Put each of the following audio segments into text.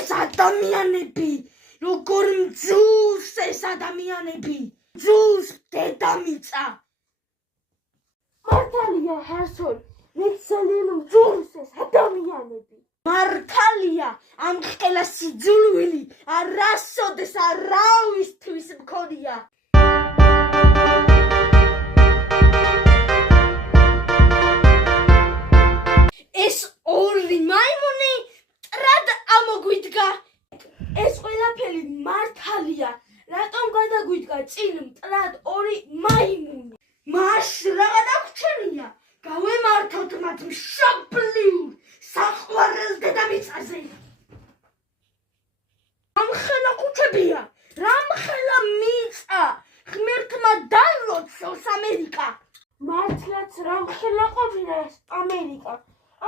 ეს ადამიანები, როგორ მძულს ეს ადამიანები, მძულს დედამიწა. მართალია ჰარსოლ, ძალიან მძულს ეს ადამიანები. მართალია, ამ ხელა სიძულვილი არასოდეს არავისთვის მქონია. ეს ორი მაიმუნი მტრად ამოგვიდგა. ეს ყველაფერი მართალია, რატომ გადაგვიდგა წინ მტრად ორი მაიმუნი? მას რაღა დაგვრჩენია, გავემართოთ მათ მშობლიურ საყვარელ დედამიწაზე. რამხელა ქუჩებია, რამხელა მიწა, ღმერთმა დალოცოს ამერიკა. მართლაც რამხელა ყოფილა ეს ამერიკა.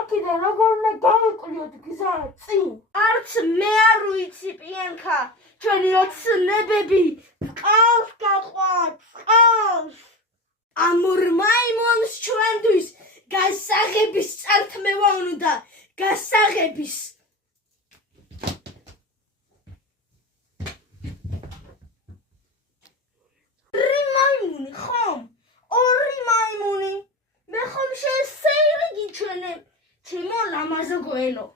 აქედან როგორ უნდა გავეკვლიოთ გზა წინ? არც მე არ ვიცი, პიანკა, ჩვენი ოცნებები წყალს გაყვათ, წყალს. ამ ორ მაიმუნს ჩვენთვის გასაღების წართმევა უნდა, გასაღების. ორი მაიმუნი, ხომ? ორი მაიმუნი. მე ხომ შეესეირე გიჩვენე, ჩემო ლამაზო გველო.